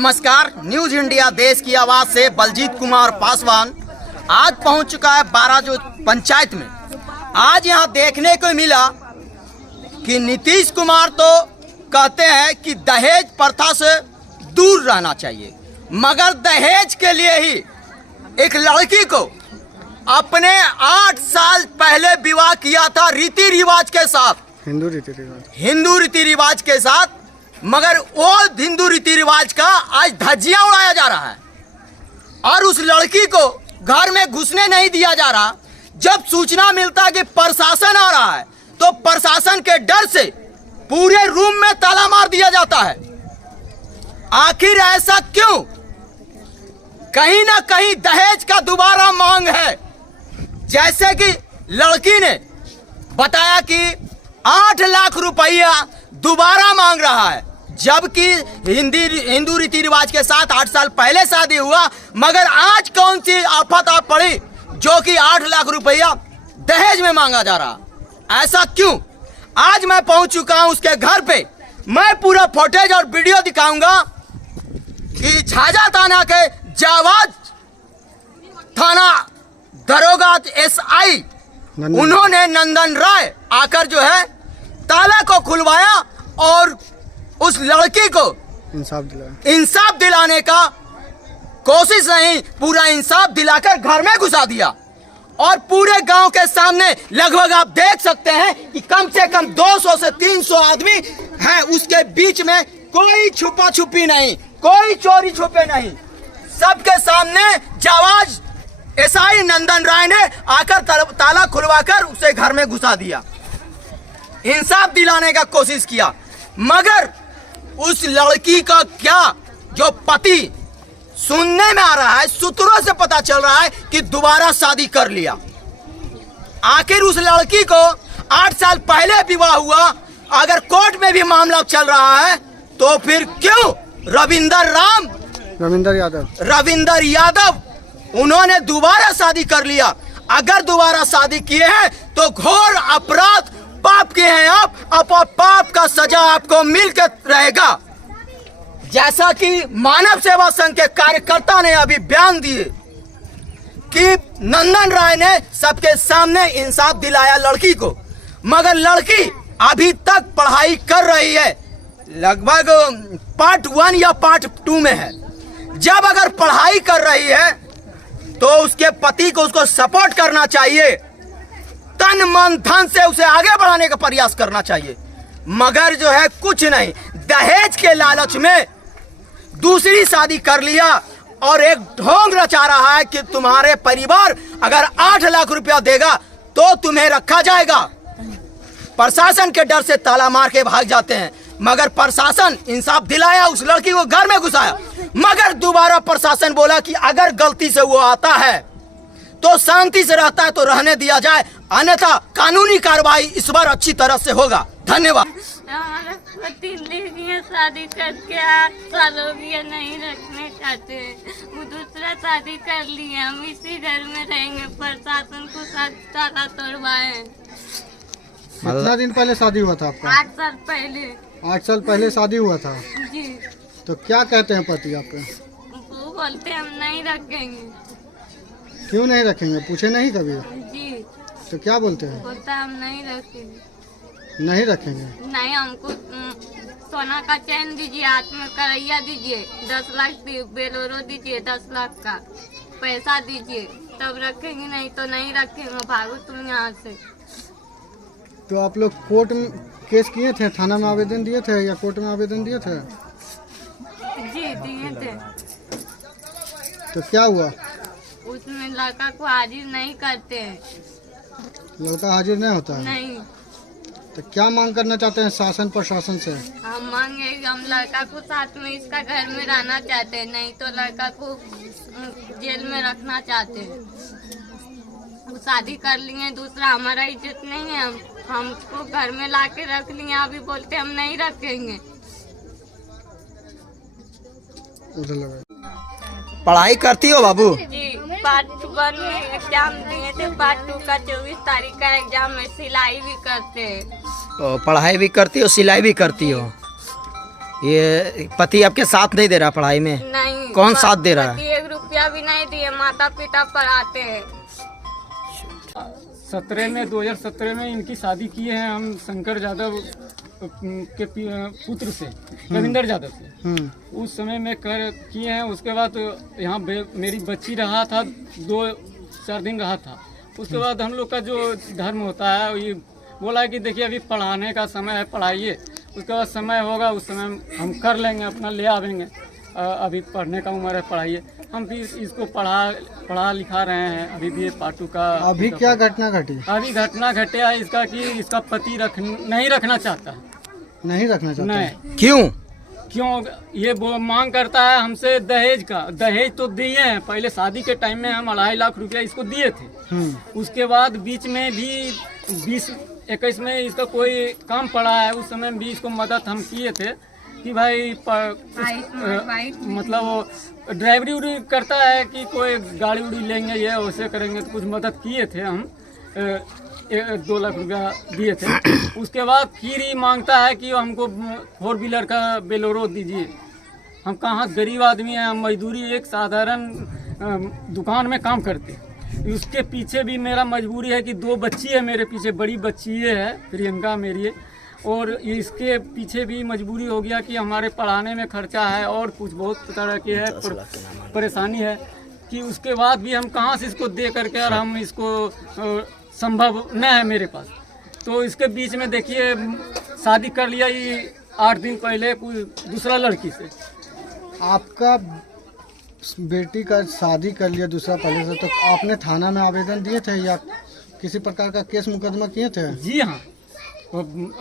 नमस्कार, news India देश की आवाज से बलजीत कुमार पासवान आज पहुंच चुका है बाराजो पंचायत में। आज यहां देखने को मिला कि नीतीश कुमार तो कहते हैं कि दहेज प्रथा से दूर रहना चाहिए, मगर दहेज के लिए ही एक लड़की को अपने 8 साल पहले विवाह किया था रीति रिवाज के साथ, हिंदू रीति रिवाज के साथ, मगर वो हिंदू रीति रिवाज का आज धज्जियां उड़ाया जा रहा है और उस लड़की को घर में घुसने नहीं दिया जा रहा। जब सूचना मिलता है कि प्रशासन आ रहा है तो प्रशासन के डर से पूरे रूम में ताला मार दिया जाता है। आखिर ऐसा क्यों? कहीं ना कहीं दहेज का दोबारा मांग है। जैसे कि लड़की ने बताया कि 8 लाख रुपया दोबारा मांग रहा है, जबकि हिंदू रीति रिवाज के साथ 8 साल पहले शादी हुआ, मगर आज कौन सी आफत आ पड़ी जो कि 8 लाख रुपया दहेज में मांगा जा रहा। ऐसा क्यों? आज मैं पहुंच चुका हूं उसके घर पे। मैं पूरा फुटेज और वीडियो दिखाऊंगा कि झाझा थाना के जावाज थाना दरोगा SI उन्होंने नंदन राय आकर जो है ताला को खुलवाया और उस लड़की को इंसाफ दिलाने का कोशिश नहीं, पूरा इंसाफ दिलाकर घर में घुसा दिया। और पूरे गांव के सामने लगभग आप देख सकते हैं कि कम से कम 200 से 300 आदमी हैं, उसके बीच में कोई छुपा छुपी नहीं, कोई चोरी छुपे नहीं। सबके सामने जावाज SI नंदन राय ने आकर ताला खुलवाकर उसे घर में घुसा दिया, इंसाफ दिलाने का कोशिश किया। मगर उस लड़की का क्या, जो पति सुनने में आ रहा है, सूत्रों से पता चल रहा है कि दोबारा शादी कर लिया। आखिर उस लड़की को 8 साल पहले विवाह हुआ, अगर कोर्ट में भी मामला चल रहा है तो फिर क्यों रविंदर यादव उन्होंने दोबारा शादी कर लिया। अगर दोबारा शादी किए हैं तो घोर अपराध पाप किए हैं आप, और पाप का सजा आपको मिलकर रहेगा। जैसा कि मानव सेवा संघ के कार्यकर्ता ने अभी बयान दिए कि नंदन राय ने सबके सामने इंसाफ दिलाया लड़की को, मगर लड़की अभी तक पढ़ाई कर रही है, लगभग पार्ट 1 या पार्ट 2 में है। जब अगर पढ़ाई कर रही है तो उसके पति को उसको सपोर्ट करना चाहिए, तन मन धन से उसे आगे बढ़ाने का प्रयास करना चाहिए, मगर जो है कुछ नहीं, दहेज के लालच में दूसरी शादी कर लिया और एक ढोंग रचा रहा है कि तुम्हारे परिवार अगर 8 लाख रुपया देगा तो तुम्हें रखा जाएगा। प्रशासन के डर से ताला मार के भाग जाते हैं, मगर प्रशासन इंसाफ दिलाया, उस लड़की को घर में घुसाया, मगर दोबारा प्रशासन बोला कि अगर गलती से वो आता है तो शांति से रहता है तो रहने दिया जाए, अन्यथा कानूनी कार्रवाई इस बार अच्छी तरह से होगा। धन्यवाद। हमारे पति शादी करके 8 साल हो गया, नहीं रखने चाहते, वो दूसरा शादी कर लिए, हम इसी घर में रहेंगे, प्रशासन को ताला तोड़वाए। कितना दिन पहले शादी हुआ था आपका? 8 साल पहले। 8 साल पहले शादी हुआ था जी। तो क्या कहते हैं पति आपके? वो बोलते हम नहीं रखेंगे। क्यों नहीं रखेंगे? पूछे नहीं कभी? जी। तो क्या बोलते हैं? बोलता हम नहीं रखेंगे। नहीं रखेंगे? नहीं, हमको सोना का चैन दीजिए, हाथ में करैया दीजिए, 10 लाख बेलोरो दीजिए, 10 लाख का पैसा दीजिए, तब रखेंगे, नहीं तो नहीं रखेंगे, भागो तुम यहाँ से। तो आप लोग कोर्ट में केस किए थे, थाना में आवेदन दिए थे या कोर्ट में आवेदन दिए थे? जी दिए थे। तो क्या हुआ? उसमें लड़का को हाजिर नहीं करते हैं। लड़का हाजिर नहीं होता है? नहीं। तो क्या मांग करना चाहते हैं शासन प्रशासन से? हम मांगे, हम लड़का को साथ में इसका घर में रहना चाहते हैं, नहीं तो लड़का को जेल में रखना चाहते हैं। शादी कर लिए, दूसरा हमारा इज्जत नहीं है, हमको घर में लाके रख लिए, अभी बोलते हम नहीं रखेंगे। पढ़ाई करती हो बाबू? जी, पार्ट 1 में एग्जाम दिए थे, पार्ट 2 का 24 तारीख का एग्जाम है। सिलाई भी करते हैं। पढ़ाई भी करती हो, सिलाई भी करती हो? ये पति आपके साथ नहीं दे रहा पढ़ाई में? नहीं। कौन साथ दे रहा है? पति 1 रुपया भी नहीं दिए, माता पिता पढ़ाते हैं। 2017 में इनकी शादी किए हैं हम शंकर यादव के पुत्र से, रविंदर यादव से। उस समय में किए हैं। उसके बाद यहाँ मेरी बच्ची रहा था, 2-4 दिन रहा था। उसके बाद हम लोग का जो धर्म होता है ये बोला कि देखिए अभी पढ़ाने का समय है, पढ़ाइए, उसके बाद समय होगा उस समय हम कर लेंगे, अपना ले आवेंगे, अभी पढ़ने का उम्र है, पढ़ाइए। हम भी इसको पढ़ा लिखा रहे हैं। अभी भी पाटू का अभी क्या घटना घटी? अभी घटना घटे है इसका कि इसका पति नहीं रखना चाहता है। नहीं रखना चाहता? नहीं। क्यों? ये वो मांग करता है हमसे दहेज का। दहेज तो दिए हैं, पहले शादी के टाइम में हम 2.5 लाख रुपया इसको दिए थे। उसके बाद बीच में भी 20-21 में इसका कोई काम पड़ा है, उस समय भी इसको मदद हम किए थे कि भाई मतलब वो ड्राइवरी उड़ी करता है कि कोई गाड़ी उड़ी लेंगे, ये वैसे करेंगे, तो कुछ मदद किए थे हम। 2 लाख रुपया दिए थे। उसके बाद फिर ही मांगता है कि हमको 4 व्हीलर का बेलोरो दीजिए। हम कहाँ गरीब आदमी हैं, हम मजदूरी एक साधारण दुकान में काम करते हैं। उसके पीछे भी मेरा मजबूरी है कि 2 बच्ची है मेरे पीछे, बड़ी बच्ची ये है प्रियंका मेरी है, और इसके पीछे भी मजबूरी हो गया कि हमारे पढ़ाने में खर्चा है और कुछ बहुत तरह की है परेशानी है कि उसके बाद भी हम कहाँ से इसको दे करके, और हम इसको संभव न है मेरे पास। तो इसके बीच में देखिए शादी कर लिया ये 8 दिन पहले कोई दूसरा लड़की से। आपका बेटी का शादी कर लिया दूसरा पहले से, तो आपने थाना में आवेदन दिए थे या किसी प्रकार का केस मुकदमा किए थे? जी हाँ,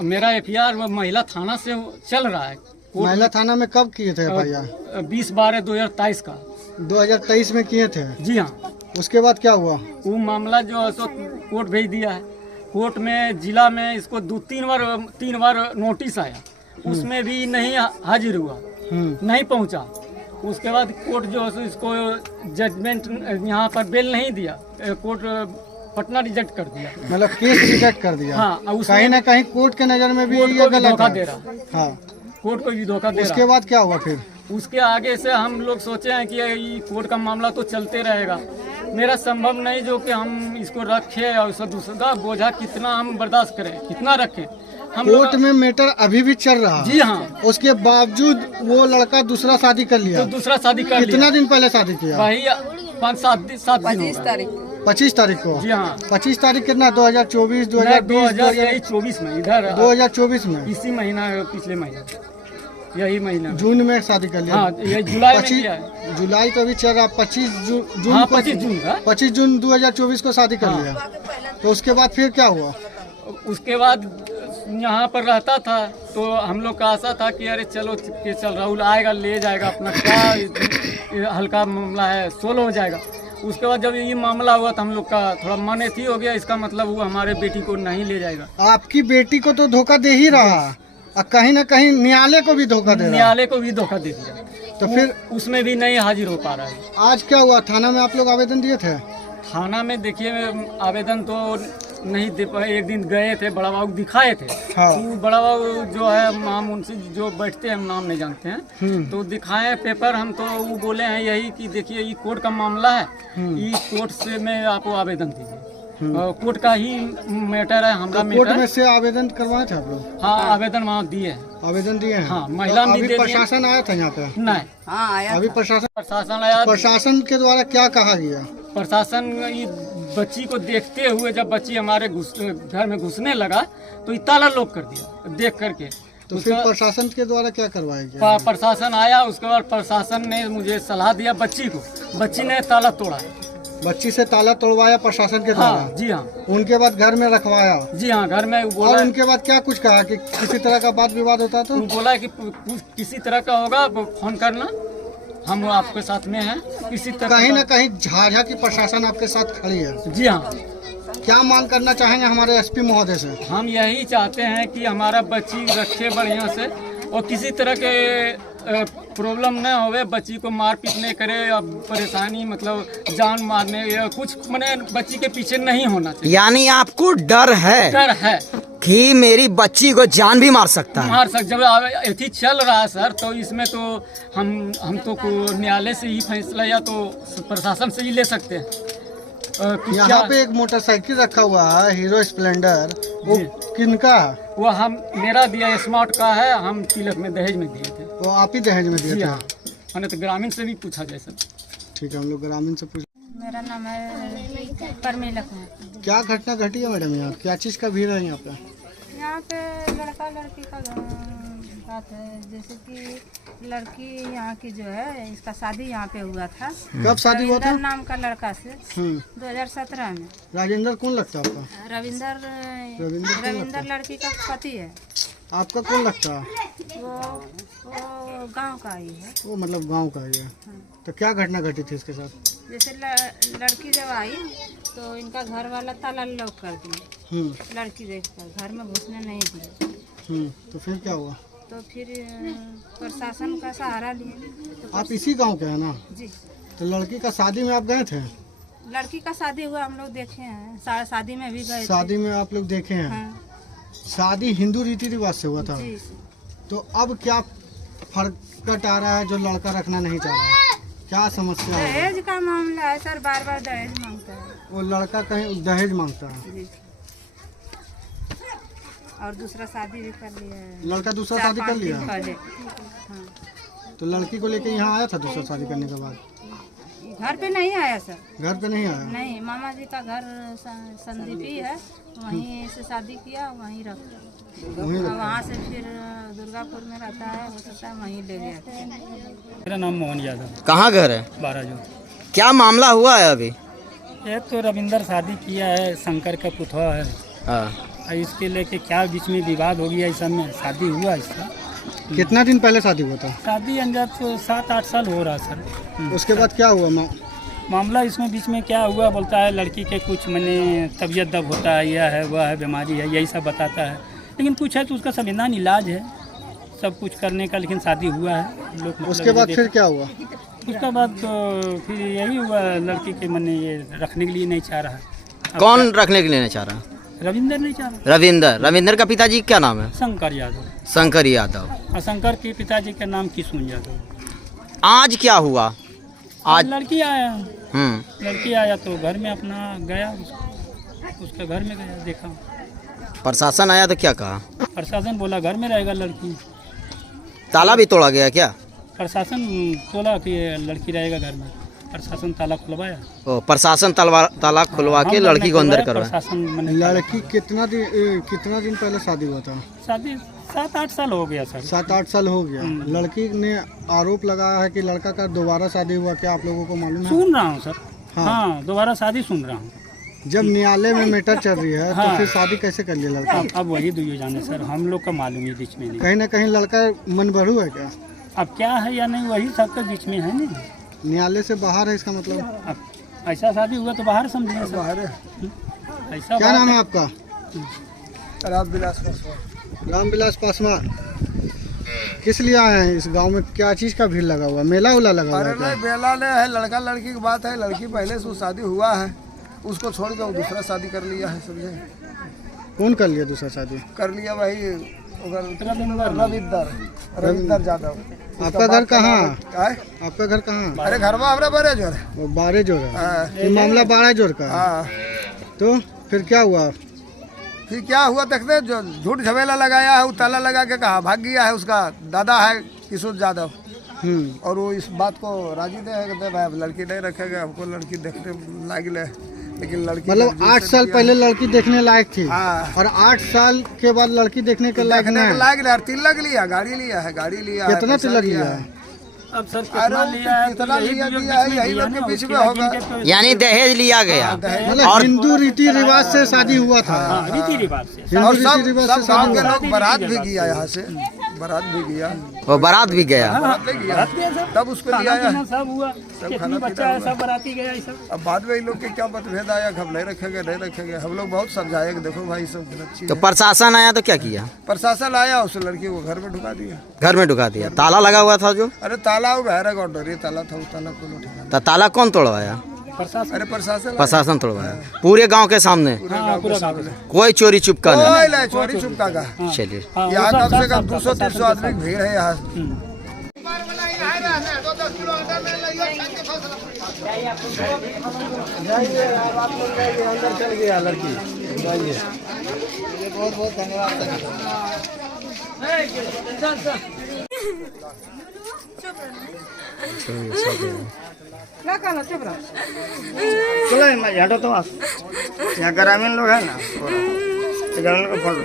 मेरा FIR महिला थाना से चल रहा है। महिला थाना में कब किए थे भैया? 20/12/2023 का। 2023 में किए थे? जी हाँ। उसके बाद क्या हुआ? वो मामला जो है सो कोर्ट भेज दिया है। कोर्ट में जिला में इसको 3 बार नोटिस आया, उसमें भी नहीं हाजिर हुआ, नहीं पहुंचा। उसके बाद कोर्ट जो है सो इसको जजमेंट यहाँ पर बेल नहीं दिया, कोर्ट पटना रिजेक्ट कर दिया, मतलब केस रिजेक्ट कर दिया। हाँ, कहीं ना कहीं कोर्ट के नज़र में भी ये गलत धोखा दे रहा। हाँ, कोर्ट को भी धोखा दे रहा। उसके बाद क्या हुआ फिर? उसके आगे से हम लोग सोचे हैं कि ये कोर्ट का मामला तो चलते रहेगा, मेरा संभव नहीं जो कि हम इसको रखें और दूसरा बोझा कितना हम बर्दाश्त करें, कितना रखें। हम कोर्ट में मैटर अभी भी चल रहा? जी हाँ। उसके बावजूद वो लड़का दूसरा शादी कर लिया? तो दूसरा शादी कर लिया। कितना दिन पहले शादी किया? वही 5-7 दिन 25 तारीख को? जी हाँ। 25 तारीख कितना? 2024, 2024 में, इधर 2024 में, इसी महीना, पिछले महीना, यही महीना जून में शादी कर लिया। हाँ, ये जुलाई में किया है। जुलाई तो अभी चल रहा, 25 जून। हाँ, 25 जून 2024 को शादी कर लिया। तो उसके बाद फिर क्या हुआ? उसके बाद यहाँ पर रहता था तो हम लोग का आशा था कि अरे चलो के चल राहुल आएगा, ले जाएगा अपना, क्या हल्का मामला है, सोल्व हो जाएगा। उसके बाद जब ये मामला हुआ तो हम लोग का थोड़ा मन एथी हो गया, इसका मतलब वो हमारे बेटी को नहीं ले जाएगा। आपकी बेटी को तो धोखा दे ही रहा, और कहीं ना कहीं न्यायालय को भी धोखा दे रहा। न्यायालय को भी धोखा दे दिया, तो फिर उसमें भी नहीं हाजिर हो पा रहा है। आज क्या हुआ? थाना में आप लोग आवेदन दिए थे? थाना में देखिए आवेदन तो नहीं दे पाए। एक दिन गए थे, बड़ा बाबू दिखाए थे। हाँ। तो बड़ा बाबू जो है नाम उनसे जो बैठते हैं, हम नाम नहीं जानते हैं, तो दिखाए पेपर हम, तो वो बोले हैं यही कि देखिए ये कोर्ट का मामला है, ये कोर्ट से में आपको आवेदन दीजिए। कोर्ट का ही मैटर है, हमारा मैटर। कोर्ट में से आवेदन करवाए थे आप लोग? हाँ, आवेदन वहाँ दिए हैं। आवेदन दिए हैं? हाँ, महिला तो भी अभी दे दिए। प्रशासन आया था यहाँ पे? नहीं। हाँ, आया अभी प्रशासन आया। प्रशासन के द्वारा क्या कहा गया? प्रशासन ये बच्ची को देखते हुए, जब बच्ची हमारे घर में घुसने लगा तो ये ताला लॉक कर दिया देख करके। तो फिर प्रशासन के द्वारा क्या करवाया गया? प्रशासन आया, उसके बाद प्रशासन ने मुझे सलाह दिया बच्ची को, बच्ची ने ताला तोड़ा, बच्ची से ताला तोड़वाया प्रशासन के द्वारा? हाँ, जी हाँ। उनके बाद घर में रखवाया? जी हाँ, घर में बोला। और उनके बाद क्या कुछ कहा कि किसी तरह का वाद विवाद होता तो? बोला कि किसी तरह का होगा फोन करना, हम आपके साथ में हैं, किसी तरह। कहीं ना कहीं झाझा की प्रशासन आपके साथ खड़ी है? जी हाँ। क्या मांग करना चाहेंगे हमारे SP महोदय से? हम यही चाहते हैं कि हमारा बच्ची रखे बढ़िया से, और किसी तरह के प्रॉब्लम न होवे, बच्ची को मारपीट नहीं करे, अब परेशानी मतलब जान मारने या कुछ, मैंने बच्ची के पीछे नहीं होना चाहिए। यानी आपको डर है? डर है। कि मेरी बच्ची को जान भी मार सकता है। मार सक जब अथी चल रहा है सर, तो इसमें तो हम तो को न्यायालय से ही फैसला या तो प्रशासन से ही ले सकते हैं। यहाँ पे एक मोटरसाइकिल रखा हुआ है हीरो स्प्लेंडर, वो किनका है? वो हम मेरा दिया स्मार्ट का है, हम तिलक में दहेज में दिए थे। वो आप ही दहेज में दिए जी थे? हाँ, मैंने तो ग्रामीण से भी पूछा जाए सर। ठीक है, हम लोग ग्रामीण से पूछ। मेरा नाम है परमेला कुमार। क्या घटना घटी है मैडम यहाँ? क्या चीज़ का भीड़ है यहाँ पे? यहाँ पे लड़का लड़की का बात है, जैसे कि लड़की यहाँ की जो है, इसका शादी यहाँ पे हुआ था। कब शादी हुआ था? रविंदर नाम का लड़का से 2017 में। राजेंद्र कौन लगता है आपका? रविंदर लड़की का पति है। आपका कौन लगता है? वो गांव का ही है। वो मतलब गांव का ही है। तो क्या घटना घटी थी इसके साथ? जैसे लड़की जब आई तो इनका घर वाला ताला लॉक कर दिया। लड़की देखकर घर में घुसने नहीं दिया। तो फिर क्या हुआ? तो फिर प्रशासन का सहारा लिए। तो आप इसी गांव के हैं ना? जी। तो लड़की का शादी में आप गए थे? लड़की का शादी हुआ, हम लोग देखे हैं, शादी में भी गए थे। शादी में आप लोग देखे हैं? हाँ। शादी हिंदू रीति रिवाज से हुआ था? जी। तो अब क्या फर्क आ रहा है जो लड़का रखना नहीं चाह रहा? क्या समस्या है? दहेज का मामला है सर, बार बार दहेज मांगता है। वो लड़का कहीं दहेज मांगता है? जी। और दूसरा शादी भी कर लिया है। लड़का दूसरा शादी कर लिया? पहले। हाँ। तो लड़की को लेके यहाँ आया था दूसरा शादी करने के बाद? घर पे नहीं आया सर। घर पे नहीं आया? नहीं, मामा जी का घर संदीपी है, वहीं से शादी किया, वहीं रखा। वहाँ से फिर दुर्गापुर में रहता है, हो सकता है वहीं ले गया। मेरा नाम मोहन यादव। कहाँ घर है? 12 जो। क्या मामला हुआ है अभी? एक तो रविंदर शादी किया है, शंकर का पुतवा है। हाँ। इसके लेके क्या बीच में विवाद हो गया, इस सब में शादी हुआ इसका। कितना दिन पहले शादी हुआ था? शादी अंजाद तो 7-8 साल हो रहा सर। उसके बाद क्या हुआ? मामला इसमें बीच में क्या हुआ, बोलता है लड़की के कुछ मैंने तबीयत दब होता है, यह है वह है, बीमारी है, यही सब बताता है। लेकिन कुछ है तो उसका संविधान इलाज है सब कुछ करने का, लेकिन शादी हुआ है लोग। उसके बाद फिर क्या हुआ? उसके बाद तो फिर यही हुआ, लड़की के मैंने ये रखने के लिए नहीं चाह रहा। कौन रखने के लिए नहीं चाह रहा? रविंदर नहीं चाह रहा। रविंदर का पिताजी क्या नाम है? शंकर यादव। शंकर यादव। और शंकर के पिताजी का नाम किशुन यादव। आज क्या हुआ? आज लड़की आया। लड़की आया तो घर में अपना गया, उसके घर में गया, देखा। प्रशासन आया तो क्या कहा? प्रशासन बोला घर में रहेगा लड़की। ताला भी तोड़ा गया क्या? प्रशासन बोला कि लड़की रहेगा घर में, प्रशासन ताला खुलवाया। ओ, प्रशासन ताला खुलवा के लड़की को अंदर करवाया। प्रशासन लड़की कितना दिन पहले शादी हुआ था? शादी 7-8 साल हो गया सर। 7-8 साल हो गया। लड़की ने आरोप लगाया है कि लड़का का दोबारा शादी हुआ। क्या आप लोगों को मालूम है? सुन रहा हूँ सर। हाँ, दोबारा शादी सुन रहा हूँ। जब न्यायालय में मैटर चल रही है तो फिर शादी कैसे कर लिया लड़का? अब वही दुनिया जाने सर, हम लोग का मालूम ही बीच में नहीं। कहीं ना कहीं लड़का मनबड़ू है क्या? अब क्या है या नहीं, वही सबके बीच में है नहीं। न्यायालय से बाहर है इसका मतलब? अब ऐसा शादी हुआ तो बाहर समझिए सर। बाहर है। ऐसा क्या नाम है आपका? रामविलास पासवान। किस लिए आए हैं इस गांव में? क्या चीज का भीड़ लगा हुआ? मेला उला लगा हुआ अरे है क्या? नहीं, बेला ने है, लड़का लड़की की बात है। लड़की पहले से शादी हुआ है, उसको छोड़ के वो दूसरा शादी कर लिया है। समझे? कौन कर लिया दूसरा शादी? कर लिया वही रविंदर यादव। आपका घर कहाँ? है? आपका घर कहाँ? अरे घर में हमारे बड़े जो है। वो बारे जोर है। हाँ। ये मामला बारह जोर का है। हाँ। तो फिर क्या हुआ? फिर क्या हुआ देखते, जो झूठ झमेला लगाया है, वो ताला लगा के कहा भाग गया है। उसका दादा है किशोर यादव, और वो इस बात को राजी नहीं है, कहते भाई अब लड़की नहीं रखेगा, हमको लड़की देखने लायक है। लेकिन लड़की मतलब 8 साल पहले लड़की देखने लायक थी। हाँ। और 8 साल के बाद लड़की देखने के लायक नहीं है। लायक नहीं। तिलक लिया, गाड़ी लिया है, गाड़ी लिया है, कितना पैसा तिलक लिया है? अब सर अरे कितना लिया है, कितना तो यही लिया दुनिया दिया है, बीच में यही दिया लोग के ना, बीच उसके में बाद होगा। जिनके पे- यानी दहेज लिया गया। मतलब हिंदू रीति रिवाज से शादी हुआ था। हाँ, रीति रिवाज से। हिंदू और रीति रिवाज सब से गांव शादी के हुआ। लोग बारात भी गया, यहाँ से बारात भी गया, वो बारात भी गया। बारात ले गया, तब उसको लिया खाना है। पीना सब हुआ, कितनी बच्चा है, सब बराती गया ये सब। अब बाद में इन लोग के क्या मतभेद आया, हम नहीं रखेंगे नहीं रखेंगे। हम लोग बहुत समझाए कि देखो भाई सब गलत चीज तो है। प्रशासन आया तो क्या किया? प्रशासन आया, उस लड़की को घर में ढुका दिया। घर में ढुका दिया। ताला लगा हुआ था जो? अरे ताला वो बहरा का डोरी ताला था, उस ताला को नहीं ठिकाना। तो ताला कौन तोड़वाया? अरे प्रशासन प्रशासन तोड़वाया पूरे गांव के सामने? कोई चोरी चुपका नहीं? कोई नहीं, चोरी चुपका का। चलिए यहाँ कम से कम 200-300 आदमी की भीड़ है यहाँ। अंदर चल गया लड़की। बहुत बहुत धन्यवाद। चलो हटो तो आप, यहाँ ग्रामीण लोग है ना, ग्रामीण लोग फोन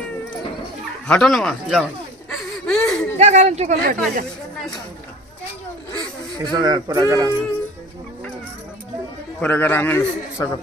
हटो ना वहाँ जाओ। पूरा ग्रामीण सब